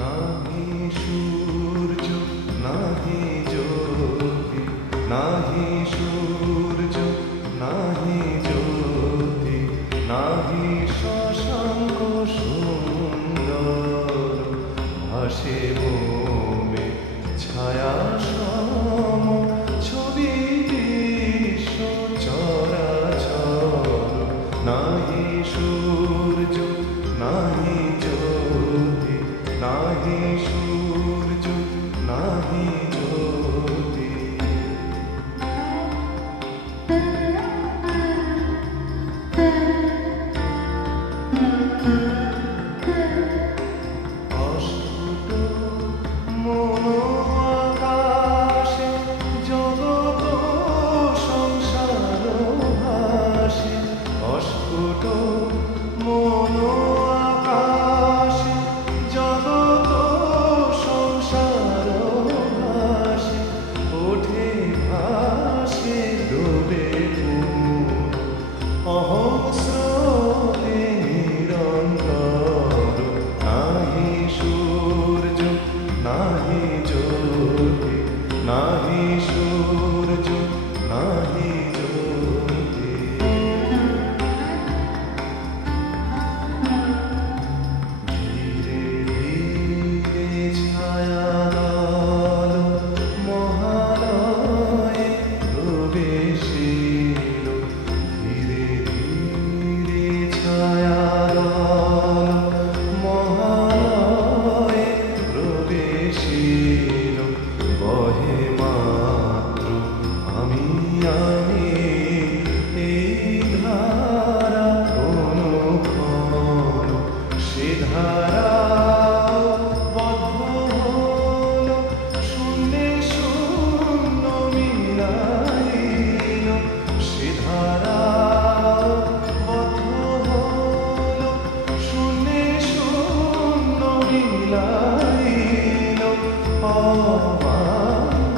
নাহি সূর্য নাহি জ্যোতি, নাহি সূর্য নাহি জ্যোতি, নাহি শশাঙ্ক সুন্দর, ভাসে মোমে ছায়া সম ছবি বিশ্ব চরাচর। নাহি সূর্য নাহি জ্যোতি, নাহি সূর্য নাহি জ্যোতি। অস্ফুট মন আকাশে জগৎ সংসার ভাসে, অস্ফুট মন আকাশে জগৎ সংসার ভাসে, ওঠে ভাসে ডোবে অহস্রোতে নিরন্তর। নাহি সূর্য নাহি জ্যোতি, নাহি সূর্য নাহি জ্যোতি। ধীরে ধীরে ছায়া দল মহালয়ে প্রবেশিল, ধীরে ধীরে ছায়া দল মহালয়ে প্রবেশিল। বহে মাত্র আমি আমি এই ধারা অনুক্ষণ, সে ধারা বদ্ধ হল শূন্যে শূন্য মিলাইল, সে ধারা বদ্ধ হল শূন্যে শূন্য মিলাইল।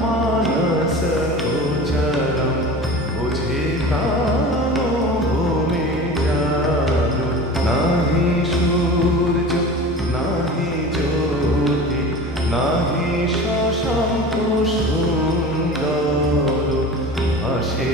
মানস গোচরম বুঝে প্রাণ ভূমি জাল। নাহি সূর্য নাহি জ্যোতি, নাহি শশাঙ্ক সুন্দর, ভাসে